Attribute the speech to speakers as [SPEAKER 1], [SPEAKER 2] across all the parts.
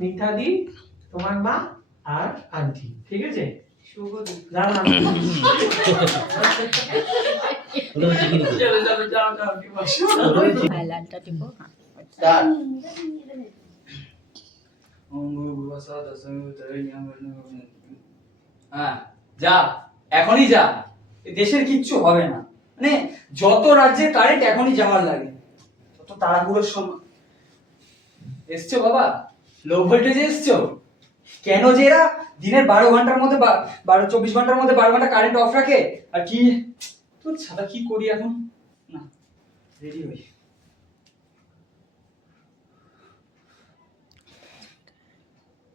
[SPEAKER 1] মিঠাদি তোমার মা আর আন্টি ঠিক আছে?
[SPEAKER 2] হ্যাঁ
[SPEAKER 3] যা এখনই যা। দেশের কিচ্ছু হবে না। মানে যত রাজ্যে কারেন্ট এখনই যাওয়ার লাগে। তত তাড়াহুড়োর সময়। এসছো বাবা? লো ভোল্টেজে এসছো? কেন যে এরা দিনের বারো ঘণ্টার মধ্যে বারো, চব্বিশ ঘণ্টার মধ্যে বারো ঘণ্টা কারেন্ট অফ রাখে? আর কি? তো ছাড়া কি করি এখন? না রেডি হই।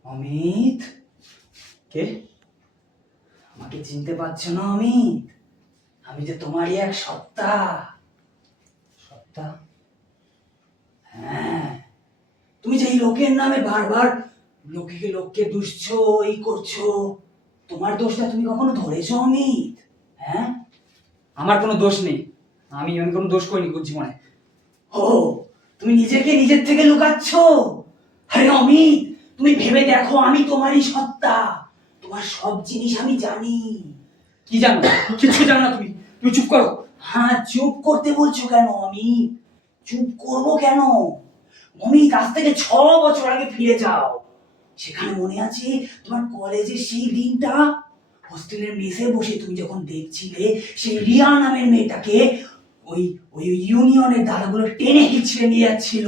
[SPEAKER 3] অমিত? কে? আমাকে চিনতে পারছ না, অমিত? আমি যে তোমারই এক সত্তা। সত্তা? হ্যাঁ। তুমি যে এই লোকের নামে বারবার লোকে লোককে দুষছো এই করছ তোমার দোষটা তুমি কখনো ধরেছো অমিত? হ্যাঁ? আমার কোনো দোষ নেই। আমি আমি কোনো দোষ করিনি জীবনে ও তুমি নিজেকে নিজের থেকে লুকাচ্ছ? আরে অমিত তুমি ভেবে দেখো আমি তোমারই সত্তা। তোমার সব জিনিস আমি জানি। কি জানো? কিছু জানো না তুমি। তুমি চুপ করো। হ্যাঁ চুপ করতে বলছো কেন অমিত? চুপ করব কেন? অমিত আজ থেকে ছ বছর আগে ফিরে যাও। সেখানে মনে আছে তোমার কলেজের সেই দিনটা? হোস্টেলের মেসে বসে তুমি যখন দেখছিলে, সেই রিয়া নামের মেয়েটাকে ওই ওই ইউনিয়নের দাদাগুলো টেনে হিচড়ে নিয়ে যাচ্ছিল।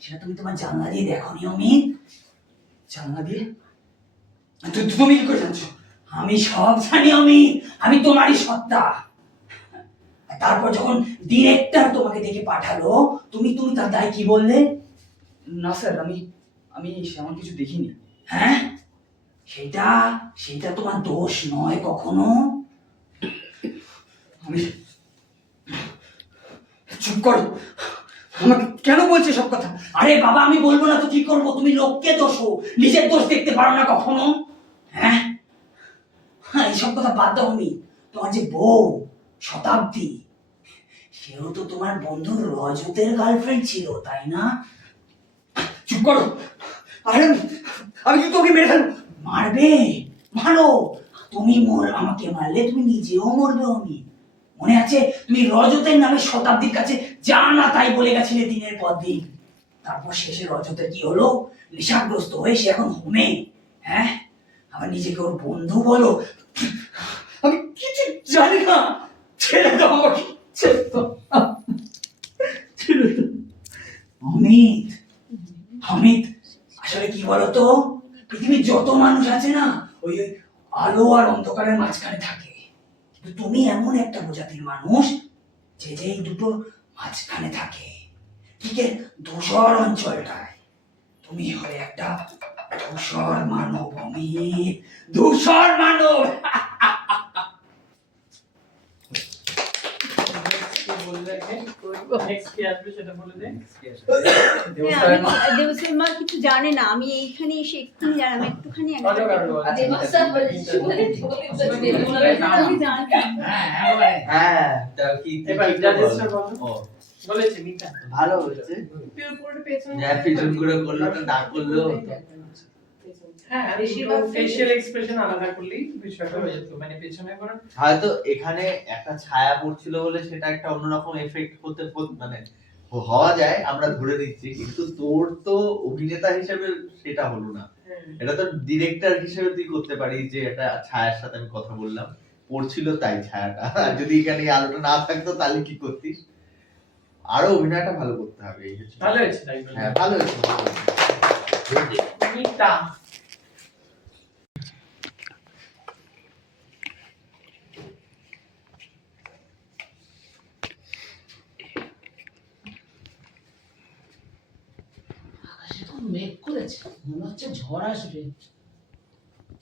[SPEAKER 3] সেটা তুমি তোমার জানলা দিয়ে দেখো নি অমিত। জানলা দিয়ে? তুমি কি করে জানছো? আমি সব জানি আমি আমি তোমারই সত্তা। তারপর যখন ডিরেক্টর তোমাকে দেখে পাঠালো তুমি তুমি তার দায় কি বললে? না স্যার আমি আমি সেমন কিছু দেখিনি। হ্যাঁ? সেটা সেটা তোমার দোষ নয় কখনো। আমি চুপ করো। আমাকে কেন বলছে সব কথা? আরে বাবা আমি বলব না তো কি করব? তুমি লোককে দোষো নিজের দোষ দেখতে পারো না কখনো। হ্যাঁ? হ্যাঁ এইসব কথা বাদ দাও আমি তোমার যে বউ শতাব্দী সেও তো তোমার বন্ধু রজতের গার্লফ্রেন্ড ছিল, তাই না? চুপ করো। আরে, আমি- মেরে মারবে? মারো। তুমি মর, আমাকে মারলে তুমি নিজেও মরবে আমি মনে আছে, তুমি রজতের নামে শতাব্দীর কাছে তাই বলে গেছিলে দিনের পর দিন। তারপর শেষে রজতের কি হলো? নেশাগ্রস্ত হয়ে সে এখন হোমে হ্যাঁ? আবার নিজেকে ওর বন্ধু বলো। আমি কিছু জানি না। ছেড়ে দাও আমাকে। অমিত অমিত আসলে কি বলতো? পৃথিবীর যত মানুষ আছে না, ওই আলো আর অন্ধকারের মাঝখানে থাকে। তুমি এমন একটা প্রজাতির মানুষ, যে যে দুটো মাঝখানে থাকে। ঠিক ধূসর অঞ্চলটায়। তুমি হলে একটা ধূসর মানব, অমিত। ধূসর মানব!
[SPEAKER 1] বললে নেক্সট কি আসবে সেটা বলে দে
[SPEAKER 2] হ্যাঁ, মা কিছু জানে না। আমি এইখানে এসে এক্ষুনি জানলাম একটুখানি একটা-
[SPEAKER 1] বলো।
[SPEAKER 4] হ্যাঁ কি
[SPEAKER 1] বলেছে মিতা।
[SPEAKER 4] ভালো হচ্ছে হ্যাঁ পিছন করে করল না করলেও হয়তো এখানে একটা ছায়া পড়ছিল বলে সেটা একটা অন্যরকম এফেক্ট হতে মানে হওয়া যায় আমরা ধরে নিচ্ছি। কিন্তু তোর তো অভিনেতা হিসেবে সেটা হলো না। এটা তো ডিরেক্টর হিসেবে তুই করতে পারিস যে একটা ছায়ার সাথে আমি কথা বললাম। পড়ছিল তাই ছায়াটা। আর যদি এখানে আলোটা না থাকতো তাহলে কি করতিস? আরও অভিনয়টা ভালো করতে হবে এই
[SPEAKER 1] ভালো হয়েছে।
[SPEAKER 4] হ্যাঁ ভালো হয়েছে
[SPEAKER 5] তো মেঘ করেছে, মনে হচ্ছে ঝড় আসবে।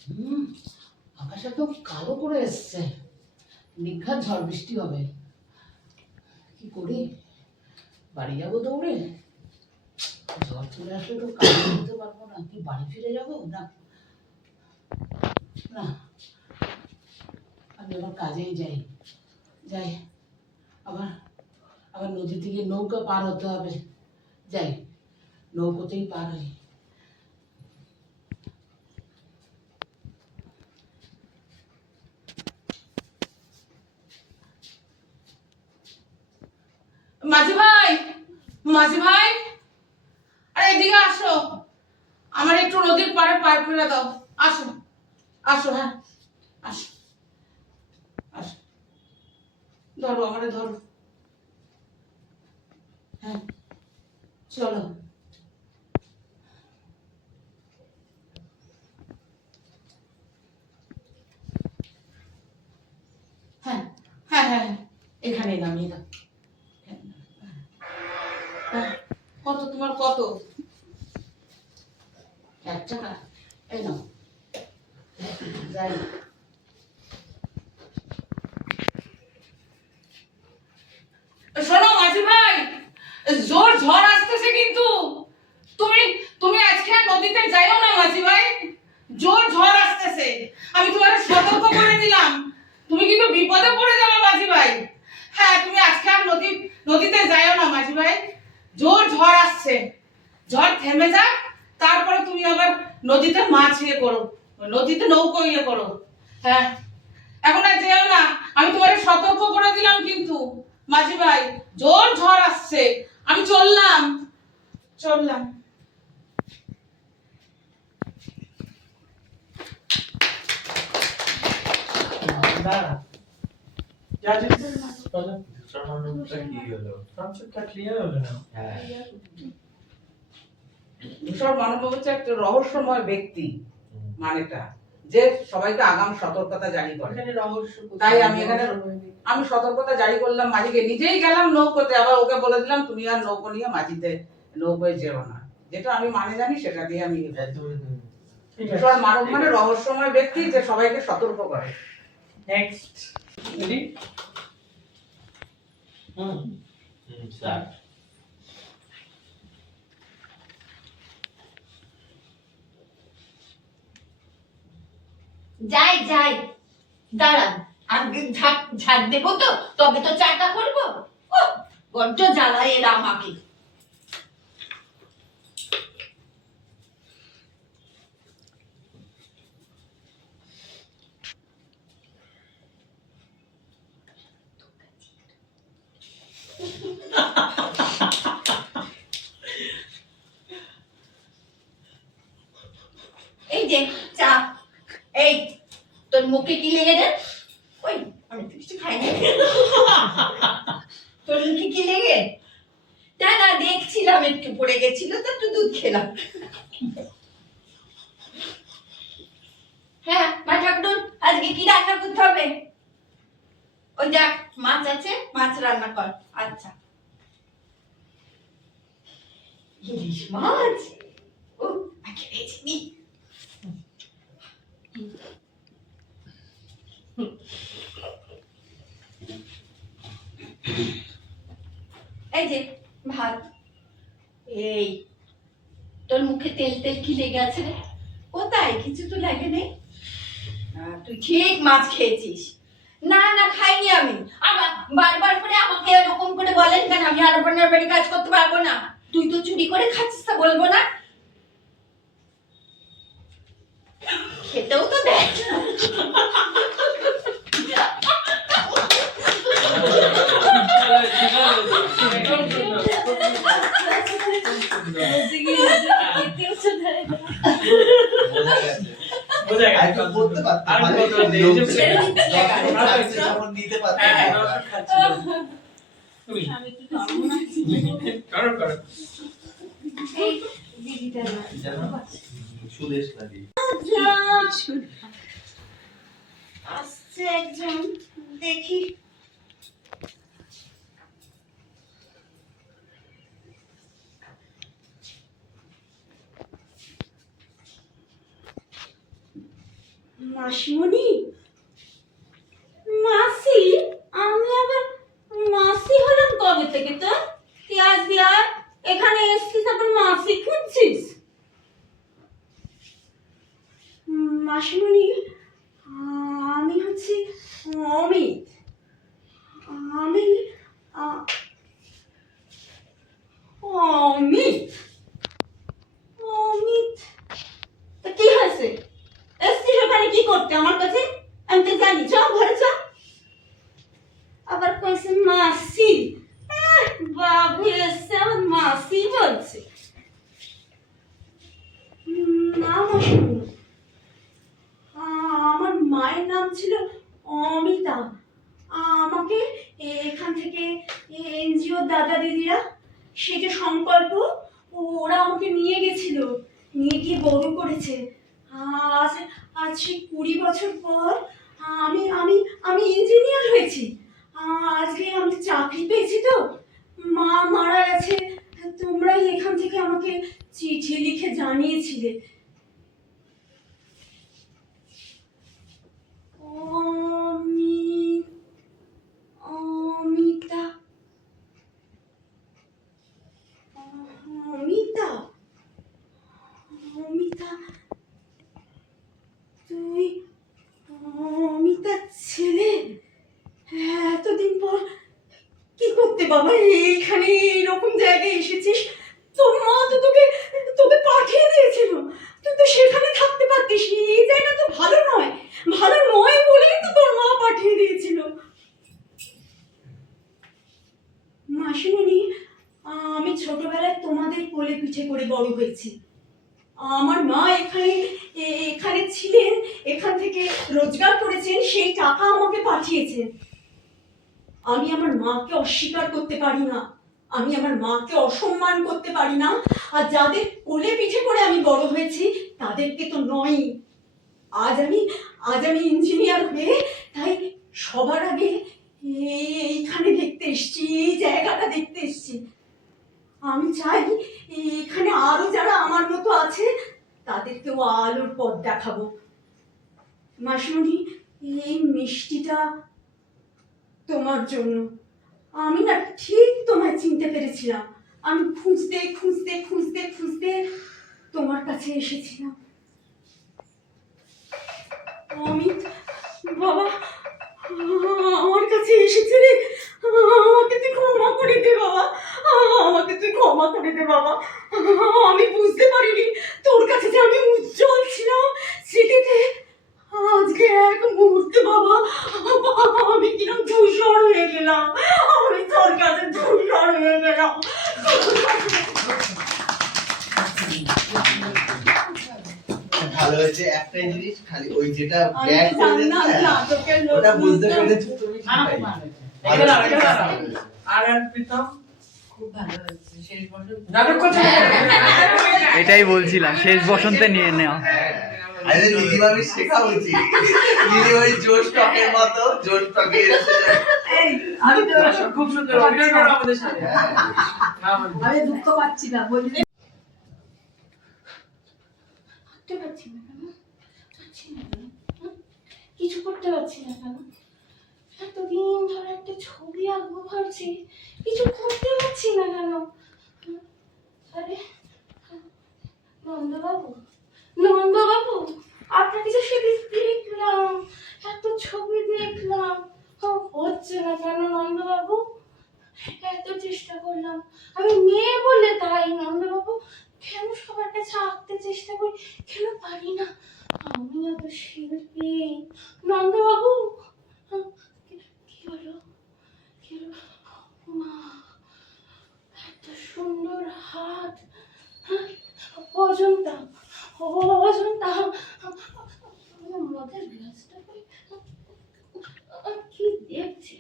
[SPEAKER 5] হুম, আকাশে তো কালো করে এসছে। নিঘাত ঝড় বৃষ্টি হবে। কি করি? বাড়ি যাব দৌড়ে? ঝড় চলে আসলে তো কাজ করতে পারব না। কি বাড়ি ফিরে যাব? না। না। আমি আবার কাজেই যাই। যাই। আবার আবার নদী থেকে নৌকা পার হতে হবে। যাই। নৌকোতেই পার হই মাঝি ভাই মাঝি ভাই, আরে এদিকে আসো। আমার একটু নদীর পাড়ে পার করে দাও। আসো আসো হ্যাঁ আসো আসো। ধরো, আমারে ধরো। হ্যাঁ চলো। থেমে যাক তারপরে তুমি আবার নদীতে মাছ ইয়ে করো নদীতে নৌকো ইয়ে করো। হ্যাঁ এখন আর যেও না আমি তোমার সতর্ক করে দিলাম কিন্তু মাঝি ভাই জোর ঝড় আসছে আমি চললাম চললাম।
[SPEAKER 4] কি হলো?
[SPEAKER 1] ক্লিয়ার হলো? না?
[SPEAKER 5] ঈশ্বর মানব হচ্ছে একটা রহস্যময় ব্যক্তি মানেটা যে সবাইকে আগাম সতর্কতা জারি করে।
[SPEAKER 1] এখানে রহস্য
[SPEAKER 5] তাই আমি এখানে- আমি সতর্কতা জারি করলাম মাঝিকে নিজেই গেলাম নৌকোতে আবার ওকে বলে দিলাম তুমি আর নৌকো নিয়ে মাঝিতে নৌকোয় যেও না। যেটা আমি মানে জানি সেটা দিয়ে আমি ঈশ্বর মানব মানে রহস্যময় ব্যক্তি যে সবাইকে সতর্ক করে।
[SPEAKER 1] নেক্সট রেডি হুম
[SPEAKER 4] হুম, স্যার।
[SPEAKER 6] যাই যাই। দাঁড়ান। আমি ঝাড় ঝাঁক দেবো তো? তবে তো চাটা করব? ও বড্ড জ্বালায় এরা আমাকে এই যে চা এই তোর মুখে কি লেগে রে ওই আমি তো কিছু খাইনি তোর মুখে কি লেগে না না দেখছিলাম একটু পড়ে গেছিল তো একটু দুধ খেলাম হ্যাঁ মা ঠাকুর আজকে কি রান্না করতে হবে। ওই দেখ, মাছ আছে, মাছ রান্না কর। আচ্ছা। ইলিশ মাছ? ও এই যে, ভাত। এই, তোর মুখে তেল তেল কি লেগে আছে রে? কোথায়? কিছু তো লাগে নেই। তুই ঠিক মাছ খেয়েছিস। না না খাইনি আমি। আমার বারবার করে আমাকে এরকম করে বলেন কেন? আমি আর আপনার বাড়ি কাজ করতে পারব না। তুই তো চুরি করে খাচ্ছিস তা বলব না। খেতেও তো দেয়।
[SPEAKER 4] বোঝা গেছে
[SPEAKER 1] বোঝা
[SPEAKER 4] আর
[SPEAKER 1] গেছে
[SPEAKER 4] একটু করতে পারতে
[SPEAKER 1] আর
[SPEAKER 4] মানে
[SPEAKER 1] কত নেই,
[SPEAKER 4] লোক
[SPEAKER 1] যে
[SPEAKER 4] যখন নিতে পারতে
[SPEAKER 1] হ্যাঁ হ্যাঁ,
[SPEAKER 4] না।
[SPEAKER 1] রসদ খাচ্ছিল। তুমি? করো। করো
[SPEAKER 4] জানো? সুদেশ লাগে
[SPEAKER 6] আসছে একজন দেখি। মাসিমণি? মাসি? আমি আবার মাসি হলাম কবে থেকে তো তুই আসবি আর এখানে এসছিস, আবার মাসি খুঁজছিস? মাসিমণি, আমি হচ্ছে অমিত। আমি অমিত? মাসি বাবু এসছে আমার মাসি বলছে? না আমার মায়ের নাম ছিল অমিতা। আমাকে এখান থেকে এনজিও দাদা দিদিরা সে যে সংকল্প, ওরা আমাকে
[SPEAKER 2] নিয়ে গেছিল। নিয়ে গিয়ে বড় করেছে। আজ আজ সেই কুড়ি বছর পর আমি আমি আমি ইঞ্জিনিয়ার হয়েছি। আজকে আমি চাকরি পেয়েছি তো। মা মারা গেছে। তোমরাই এখান থেকে আমাকে চিঠি লিখে জানিয়েছিলে অমি অমিতা অমিতা অমিতা তুই অমিতার ছেলে এতদিন পর কি করতে বাবা এইখানে এইরকম জায়গায় এসেছিস তোর মা তো তোকে তোকে পাঠিয়ে দিয়েছিল তুই তো সেখানে থাকতে পারতিস এই জায়গা তো ভালো নয় ভালো নয় বলেই তো তোর মা পাঠিয়ে দিয়েছিল মাসিমণি আমি ছোটবেলায় তোমাদের কোলে পিঠে করে বড় হয়েছি আমার মা এখানে এ- এখানে ছিলেন এখান থেকে রোজগার করেছেন, সেই টাকা আমাকে পাঠিয়েছেন। আমি আমার মাকে অস্বীকার করতে পারি না। আমি আমার মাকে অসম্মান করতে পারি না। আর যাদের কোলে পিঠে করে আমি বড় হয়েছি, তাদেরকে তো নয় আজ আমি আজ আমি ইঞ্জিনিয়ার হয়ে তাই সবার আগে এইখানে দেখতে এসছি, এই জায়গাটা দেখতে এসছি। আমি চাই এখানে আরও যারা আমার মতো আছে, তাদেরকেও আলোর পথ দেখাবো। মাসুনি এই মিষ্টিটা তোমার জন্য। আমি না ঠিক তোমায় চিনতে পেরেছিলাম। আমি খুঁজতে খুঁজতে খুঁজতে খুঁজতে তোমার কাছে এসেছিলাম। অমিত বাবা, আমার কাছে এসেছে রে। আমাকে তুই ক্ষমা করে দে, বাবা। আমাকে তুই ক্ষমা করে দে, বাবা। আমি বুঝতে পারিনি তোর কাছে যে আমি উজ্জ্বল ছিলাম, স্মৃতিতে আজকে এক মুহূর্তে বাবা আমি কিরম ধূসর হয়ে গেলাম। আমি তোর কাছে ধূসর হয়ে গেলাম।
[SPEAKER 4] ভালো হয়েছে। একটাই জিনিস খালি ওই যেটা ব্যাগ করে
[SPEAKER 2] লোক
[SPEAKER 4] ওটা বুঝতে। পেরেছ তুমি।
[SPEAKER 5] মানে।
[SPEAKER 1] আর আর প্রীতম নাটক করছে
[SPEAKER 7] এটাই বলছিলাম শেষ বসন্তে নিয়ে নেওয়া।
[SPEAKER 4] আরে দিদিভাবি শেখা উচিত। জোশ টকের মতো জোশ টকে এসে
[SPEAKER 8] আমি তো
[SPEAKER 1] খুব সুন্দর। অভিনয় করো আমাদের সাথে।
[SPEAKER 4] হ্যাঁ।
[SPEAKER 8] আমি দুঃখ পাচ্ছি না বললি
[SPEAKER 2] করতে পারছি না কেন? পারছি না কেন? কিছু করতে পারছি না কেন? এতদিন ধরে একটা ছবি আঁকবো ভাবছি। কিছু করতে পারছি না কেন? আরে নন্দবাবু। নন্দবাবু আপনাকে যে সেদিন দেখলাম এত ছবি দেখলাম। হচ্ছে না কেন নন্দবাবু? এত চেষ্টা করলাম। আমি মেয়ে বলে তাই নন্দবাবু। কেন সবার কাছে আঁকতে চেষ্টা করি? কেন পারি না? আমি এত শিল্পী। নন্দবাবু কি- হলো? কি হলো? মা এত সুন্দর হাত। হ্যাঁ, দেখছি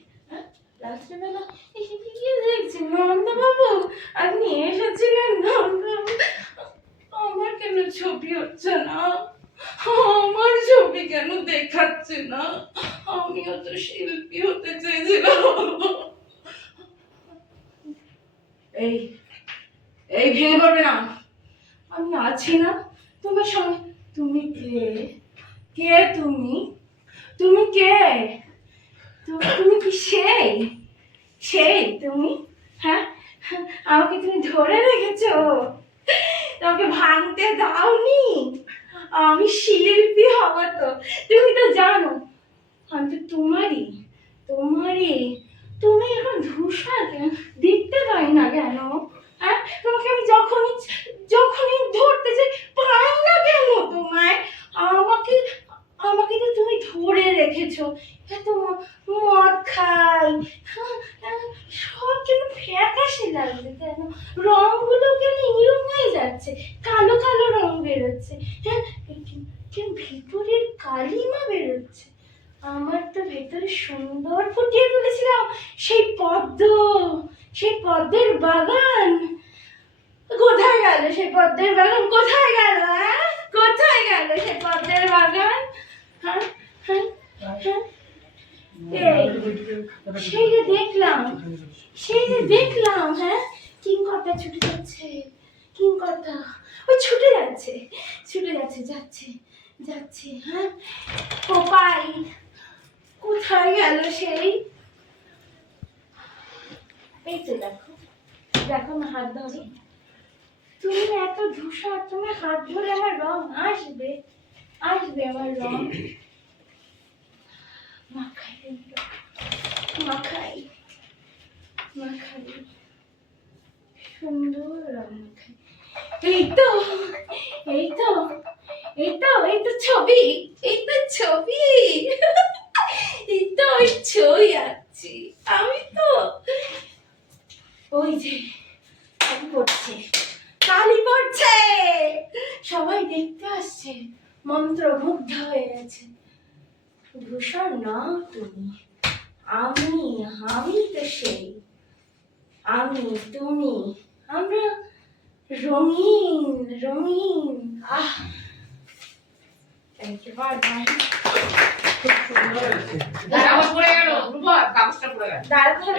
[SPEAKER 2] দেখছি নন্দবাবু এসেছিলেন আমার কেন ছবি হচ্ছে না আমার ছবি কেন দেখাচ্ছে না শিল্পী হতে চেয়েছিলাম এই এই ভেঙে পড়বে না। আমি আছি না। তোমার সঙ্গে তুমি কে? কে তুমি? তুমি কে? তুমি কি সেই? সেই তুমি? হ্যাঁ? আমাকে তুমি ধরে রেখেছো? তোমাকে ভাঙতে দাওনি? আমি শিল্পী হব তো। তুমি তো জানো, আমি তো তোমারই তোমারই। তুমি এখন ধূসর দেখতে পাই না কেন? হ্যাঁ তোমাকে আমি যখনই যখনই ধরতে যাই পাই না কেন তোমায়? আমাকে আমাকে তো তুমি ধরে রেখেছো। এত মদ খাই। হ্যাঁ, হ্যাঁ, সব যেন ফ্যাকাশে লাগছে কেন? রংগুলো কেন ইরম হয়ে যাচ্ছে? কালো কালো রং বেরোচ্ছে। হ্যাঁ ভিতরের কালিমা বেরোচ্ছে। আমার তো ভেতরে সুন্দর ফুটিয়ে তুলেছিলাম। সেই পদ্ম। সেই পদ্মের বাগান। কোথায় গেল সেই পদ্মের বাগান? কোথায় গেল হ্যাঁ? কোথায় গেল সেই পদ্মের বাগান? হ্যাঁ হ্যাঁ সেই যে দেখলাম, সেই যে দেখলাম হ্যাঁ? কিংকর্তা ছুটে যাচ্ছে কিংকর্তা ওই ছুটে যাচ্ছে ছুটে যাচ্ছে যাচ্ছে যাচ্ছে হ্যাঁ? কোপাই কোথায় গেল সেই এই তো দেখো দেখো আমার হাত ধরে। তুমি এত ধূসর, তোমার হাত ধরে আমার রং আসবে আসবে আমার রং। মাখাই সুন্দর এই তো ছবি, এই তো ছবি। আমি তো ওই যে পড়ছে কালি পড়ছে। সবাই দেখতে আসছে মন্ত্রমুগ্ধ হয়ে গেছে। ধূসর না তুমি আমি আমি তো সেই। আমি তুমি আমরা রঙিন রঙিন। আহ। একেবারে
[SPEAKER 1] খুব সুন্দর হয়েছে
[SPEAKER 5] কাগজ পড়ে গেল। রূপা কাগজটা পড়ে গেল।
[SPEAKER 2] দাঁড়াতে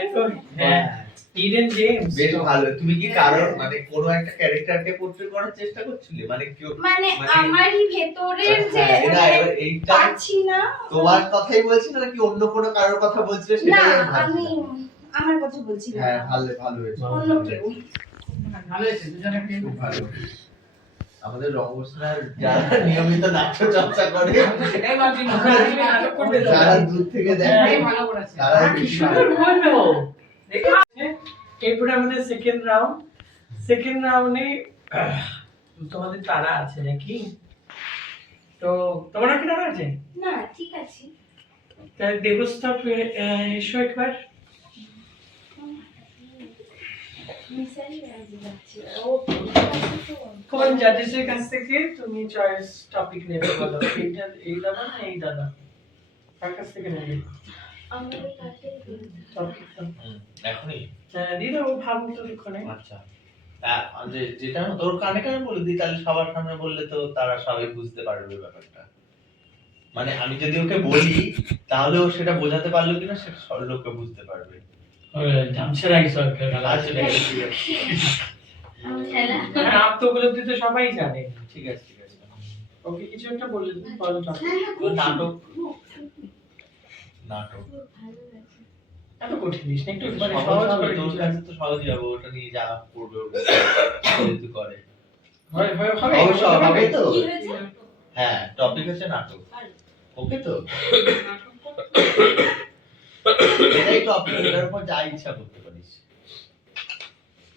[SPEAKER 1] হ্যাঁ। জেমস
[SPEAKER 4] বেশ ভালো। তুমি কি কারোর মানে কোনো একটা ক্যারেক্টারকে পোর্ট্রেট করার চেষ্টা করছিলে? মানে কেউ
[SPEAKER 2] মানে
[SPEAKER 4] মানে-
[SPEAKER 2] আমারই ভেতরের যে
[SPEAKER 4] হ্যাঁ,
[SPEAKER 2] মানে
[SPEAKER 4] এবার এইটা
[SPEAKER 2] পারছি না।
[SPEAKER 4] তোমার কথাই বলছিল নাকি অন্য কোনো কারোর কথা বলছিলে?
[SPEAKER 2] না
[SPEAKER 4] আমি
[SPEAKER 2] আমি আমার কথা বলছি না।
[SPEAKER 4] হ্যাঁ ভালো ভালো হয়েছে।
[SPEAKER 2] অন্য কেউ।
[SPEAKER 5] ভালো হয়েছে দুজনে
[SPEAKER 4] খুব ভালো। আমাদের রঙ্গসনার যারা নিয়মিত নাট্য চর্চা করে। যারা দূর থেকে দেখে
[SPEAKER 5] সেটাই
[SPEAKER 1] এরপরে আমাদের সেকেন্ড রাউন্ড সেকেন্ড রাউন্ডে তোমাদের তারা আছে নাকি? তো তোমার কি তারা আছে?
[SPEAKER 2] না ঠিক আছে।
[SPEAKER 1] তাহলে দেবস্থাপ এসো একবার। কোন জাজেসের কাছ থেকে তুমি চয়েস টপিক নেবে বলো। এইটা এই দাদা না এই দাদা কার কাছ থেকে নেবে?
[SPEAKER 4] এখনই?
[SPEAKER 1] হ্যাঁ দিদা ও ভাবুক তো দুক্ষণে
[SPEAKER 4] আচ্ছা যে- যেটা তোর কানে কানে বলে দিই তাহলে সবার সামনে বললে তো তারা সবাই বুঝতে পারবে ব্যাপারটা। মানে আমি যদি ওকে বলি তাহলে ও সেটা বোঝাতে পারল কিনা সেটা সব লোকে বুঝতে পারবে।
[SPEAKER 1] জামশেরাই সরকার
[SPEAKER 4] ঠিক আছে, ঠিক আছে
[SPEAKER 2] খেলা।
[SPEAKER 1] হ্যাঁ তো উপলব্ধি তো সবাই জানে।
[SPEAKER 4] ঠিক আছে ঠিক আছে।
[SPEAKER 1] ওকে কিছু একটা বলে দিন বলো
[SPEAKER 4] নাটক। নাটক।
[SPEAKER 1] এত কঠিন জিনিস না, একটু মানে
[SPEAKER 4] সহজ
[SPEAKER 1] সহজ করে
[SPEAKER 4] তোর কাছে তো সহজই হবে ওটা নিয়ে যা পড়বে যেহেতু করে।
[SPEAKER 1] হয় হয় হবে
[SPEAKER 4] তো। হ্যাঁ টপিক হচ্ছে নাটক। ওকে তো? এটাই টপিক এটার উপর যা ইচ্ছা করতে পারিস।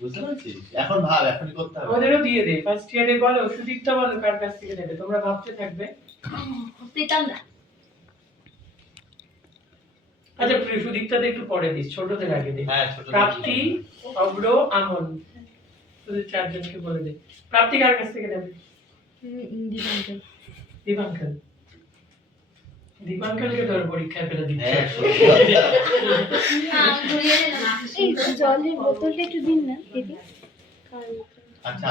[SPEAKER 4] বুঝতে পারছিস? এখন ভাব এখনই করতে হবে।
[SPEAKER 1] ওদেরও দিয়ে দে ফার্স্ট ইয়ারে বলো সুদীপ্তা বলো কার কাছ থেকে নেবে? তোমরা ভাবতে থাকবে।
[SPEAKER 2] পেতাম না
[SPEAKER 1] আচ্ছা সুদীপ্তাতে একটু পরে দিস ছোটদের আগে দিস।
[SPEAKER 4] হ্যাঁ ছোট
[SPEAKER 1] প্রাপ্তি অগ্র আমন তোদের চারজনকে বলে দে। প্রাপ্তি কার কাছ থেকে নেবে? দীপাঙ্কর। দীপাঙ্করকে তোর পরীক্ষায় ফেলে দিচ্ছে
[SPEAKER 4] হ্যাঁ
[SPEAKER 2] জলের বোতলটা একটু দিন না দিদি।
[SPEAKER 4] আচ্ছা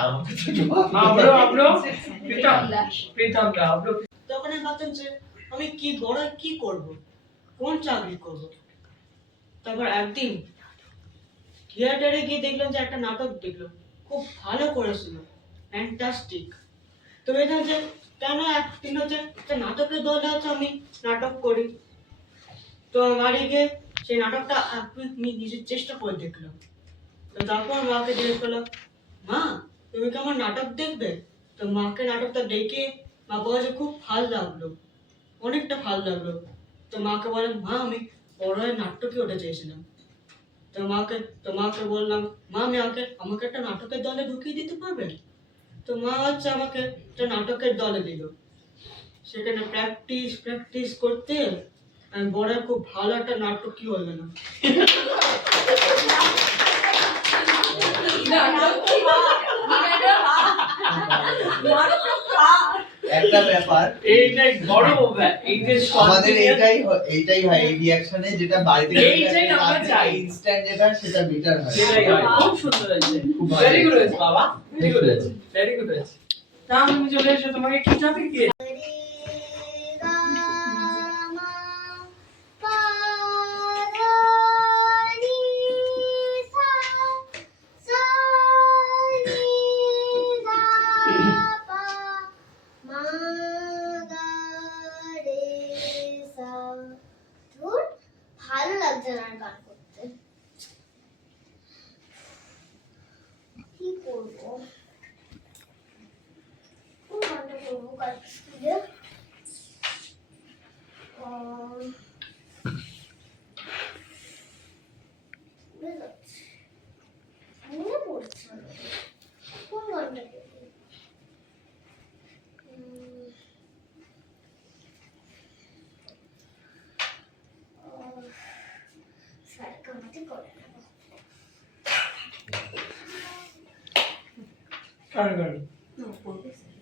[SPEAKER 1] প্রীতম প্রীতম দা
[SPEAKER 9] তখন ভাবতাম যে আমি কি বড় কি করব? কোন চাকরি করব? তারপর একদিন থিয়েটারে গিয়ে দেখলাম যে একটা নাটক দেখলাম খুব ভালো করেছিল। ফ্যান্টাস্টিক তো ভেবেছিলাম যে, কেন একদিন হচ্ছে একটা নাটকের দলে হচ্ছে আমি নাটক করি। তো বাড়ি গিয়ে সেই নাটকটা আমি নিজের চেষ্টা করে দেখলাম। তো তারপর মাকে জিজ্ঞেস করলাম, মা, তুমি কি আমার নাটক দেখবে? তো মাকে নাটকটা দেখে, মা বলে যে খুব ভালো লাগল। অনেকটা ভালো লাগল। তো মাকে বলেন মা আমি বড় হয়ে নাটকে ওটা চেয়েছিলাম তো মাকে তো মাকে বললাম মা আমি আমাকে আমাকে একটা নাটকের দলে ঢুকিয়ে দিতে পারবেন তো মা হচ্ছে আমাকে একটা নাটকের দলে দিল সেখানে প্র্যাকটিস প্র্যাকটিস করতে আমি বড় হয়ে খুব ভালো একটা নাটকই হয়ে গেলাম
[SPEAKER 4] এক একটা ব্যাপার।
[SPEAKER 1] এইটাই বড় এই যে
[SPEAKER 4] আমাদের এইটাই এইটাই হয় এই রিয়াকশনে যেটা বাড়িতে
[SPEAKER 1] এইটাই আমরা চাই।
[SPEAKER 4] ইনস্ট্যান্ট যেটা সেটা বেটার হয়।
[SPEAKER 1] সেটাই হয়। খুব সুন্দর হয়েছে। ভেরি গুড হয়েছে। বাবা। ভেরি গুড হয়েছে। ভেরি গুড হয়েছে। না তুমি চলে এসো তোমাকে কি চাপে দিয়ে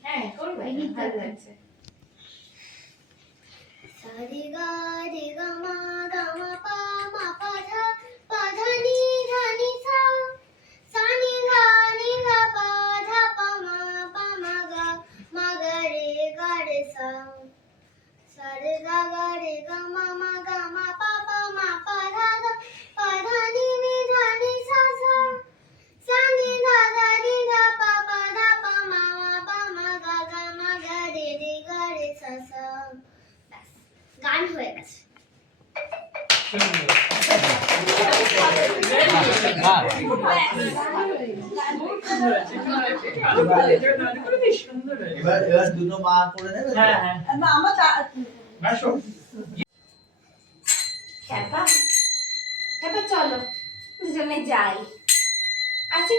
[SPEAKER 2] হ্যাঁ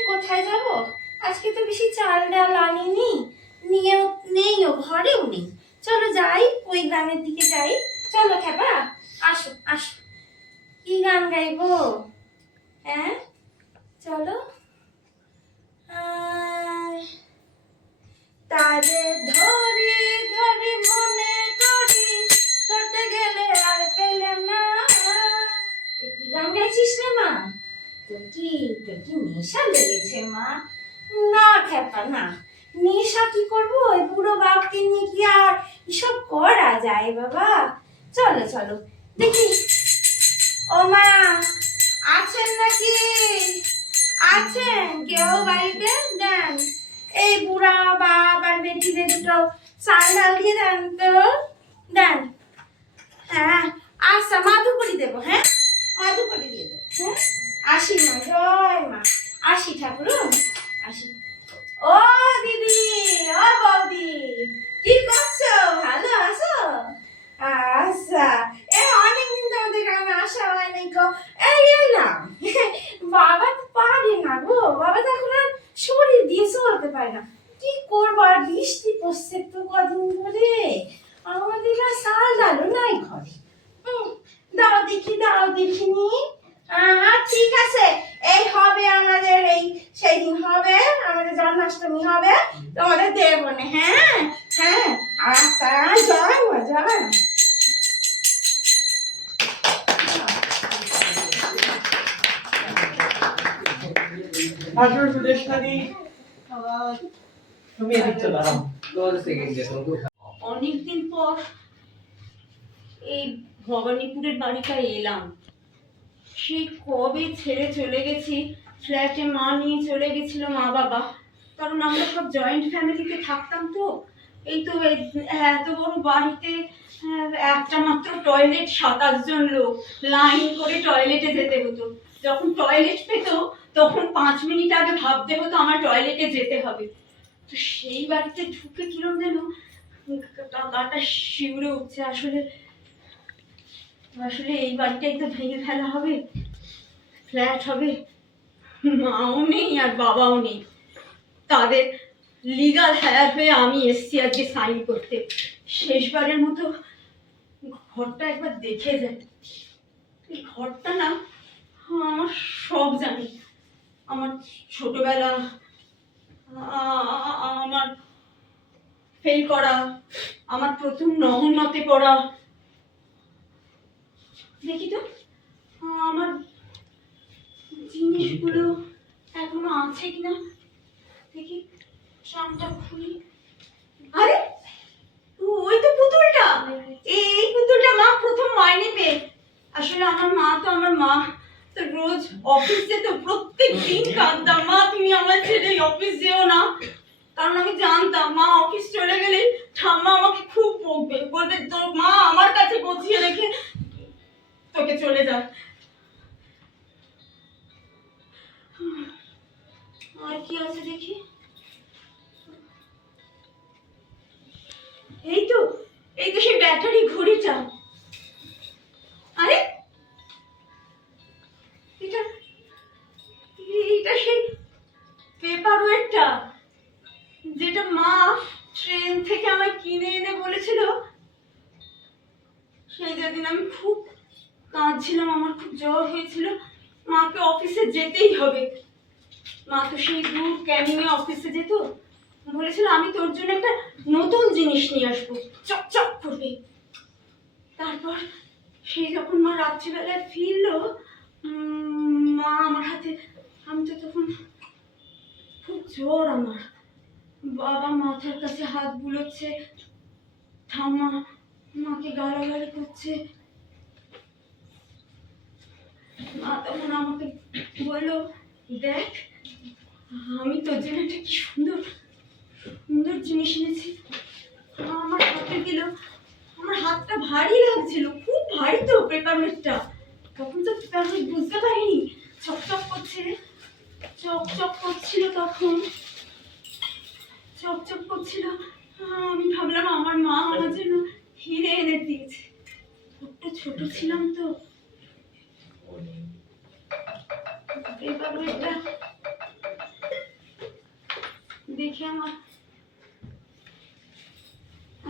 [SPEAKER 2] কোথায় যাব আজকে তো বেশি চাল ডাল আনিনি নিয়েও নেইও ঘরেও নেই চলো যাই ওই গ্রামের দিকে যাই চলো খ্যাপা আসো আসো কি গান গাইবো। হ্যাঁ? চলো। তারে ধরি ধরি মনে করি, ধরতে গেলে আর না। কি গান গাইছিস রে মা? তোর কি তোর কি নেশা লেগেছে মা? না খেপা না। নেশা কি করব? ওই বুড়ো বাপকে নিয়ে কি আর এসব করা যায় বাবা? চলো চলো। দেখি। ও মা, আছেন নাকি আছেন? কেউ বাড়িতে? দেন। এই বুড়া বাপ আর বেটিতে দুটো চাল ডাল দিয়ে দেন তো? দেন। হ্যাঁ আচ্ছা মাধু করে দেবো হ্যাঁ? মাধু করে দিয়ে দেবো হ্যাঁ? আসি মা, জয় মা। আসি ঠাকুর আসি। ও দিদি, ও বৌদি, কি করছ? ভালো আছো? আচ্ছা এ অনেকদিন তো আমাদের গ্রামে আসা হয় নাই গো। এই এলাম বাবা তো পারে না গো। বাবা তো এখন আর শরীর দিয়ে চলতে পারে না। কি করব আর বৃষ্টি পড়ছে তো কদিন ধরে। আমাদের আর সাল ডালো নাই ঘরে। দাও দেখি, দাও দেখিনি ঠিক আছে। এই হবে আমাদের এই সেই দিন হবে, আমাদের জন্মাষ্টমী হবে। তোমাদের দেবো না হ্যাঁ? হ্যাঁ? আচ্ছা জয় জয়
[SPEAKER 1] আসো তুমি এদিক চলে দাঁড়াও
[SPEAKER 10] অনেকদিন পর এই ভবানীপুরের বাড়িটায় এলাম। সেই কবে ছেড়ে চলে গেছি ফ্ল্যাটে মা নিয়ে চলে গেছিল মা বাবা কারণ আমরা সব জয়েন্ট ফ্যামিলিতে থাকতাম তো। এই তো এত বড় বাড়িতে একটা মাত্র টয়লেট সাত আটজন লোক। লাইন করে টয়লেটে যেতে হতো। যখন টয়লেট পেতো তখন পাঁচ মিনিট আগে ভাবতে হতো আমার টয়লেটে যেতে হবে। তো সেই বাড়িতে ঢুকে কিরম যেন? গাটা শিউরে উঠছে। আসলে আসলে এই বাড়িটাই তো ভেঙে ফেলা হবে ফ্ল্যাট হবে। মাও নেই আর বাবাও নেই। তাদের লিগাল হায়ার হয়ে আমি এসছি আজকে সাইন করতে। শেষবারের মতো ঘরটা একবার দেখে যাই। এই ঘরটা না, আমার সব জানি। আমার ছোটবেলা আমার ফেল করা, আমার প্রথম নহন্নতে পড়া। দেখি তো, আমার জিনিসগুলো এখনও আছে কিনা? দেখি ট্রামটা খুলি। আরে ওই তো পুতুলটা। এই পুতুলটা মা প্রথম মাইনে পেয়ে। আসলে আমার মা তো আমার মা। রোজ অফিস যেত প্রত্যেক দিন কাঁদতাম। মা, তুমি আমার ছেড়ে অফিস যেও না। কারণ আমি জানতাম, মা অফিস চলে গেলে ঠাম্মা আমাকে খুব বকবে। বলবে, তোর মা আমার কাছে গছিয়ে রেখে তোকে চলে যা। আর কি আছে দেখি? এই তো এই তো সেই ব্যাটারি ঘড়িটা। আরে এটা সেই পেপার ওয়েটটা যেটা মা ট্রেন থেকে আমায় কিনে এনে বলেছিল। সেই যেদিন আমি খুব কাঁদছিলাম, আমার খুব জ্বর হয়েছিল। মাকে অফিসে যেতেই হবে। মা তো সেই দূর ক্যানিংয়ে অফিসে যেত। বলেছিল, আমি তোর জন্য একটা নতুন জিনিস নিয়ে আসব। চকচক করবে। তারপর সেই যখন মা রাত্রিবেলায় ফিরলো মা আমার হাতে আমি তো তখন খুব জোর আমার। বাবা মাথার কাছে হাত বুলোচ্ছে, ঠাম্মা মাকে গালাগালি করছে। মা তখন আমাকে বলল, দেখ, আমি তোর জন্য একটা কি সুন্দর সুন্দর জিনিস এনেছি। আমার হাতে দিল আমার হাতটা ভারী লাগছিল, খুব ভারী তো পেপারমেটটা তখন তো পেপারমেট বুঝতে পারিনি। চকচক করছে। চকচক করছিল তখন। চকচক করছিল। আমি ভাবলাম আমার মা আমার জন্য হিরে এনে দিয়েছে। একটু ছোট ছিলাম তো। দেখে আমার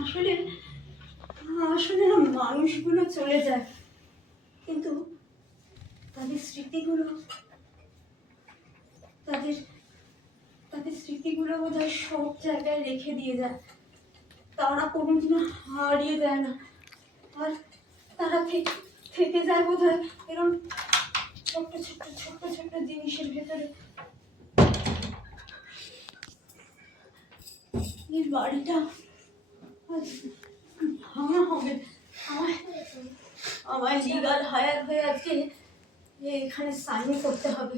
[SPEAKER 10] আসলে আসলে না, মানুষগুলো চলে যায়। কিন্তু তাদের স্মৃতিগুলো তাদের তাদের স্মৃতিগুলো বোধ হয় সব জায়গায় রেখে দিয়ে যায়। তারা কোনোদিনও হারিয়ে যায় না। আর তারা থেকে যায় বোধ হয় এরকম ছোট্ট ছোট্ট ছোট্ট ছোট্ট জিনিসের ভেতরে। এই বাড়িটা ভাঙা হবে। আমার আমার লিগাল হায়ার হয়ে আজকে এখানে সাইন করতে হবে।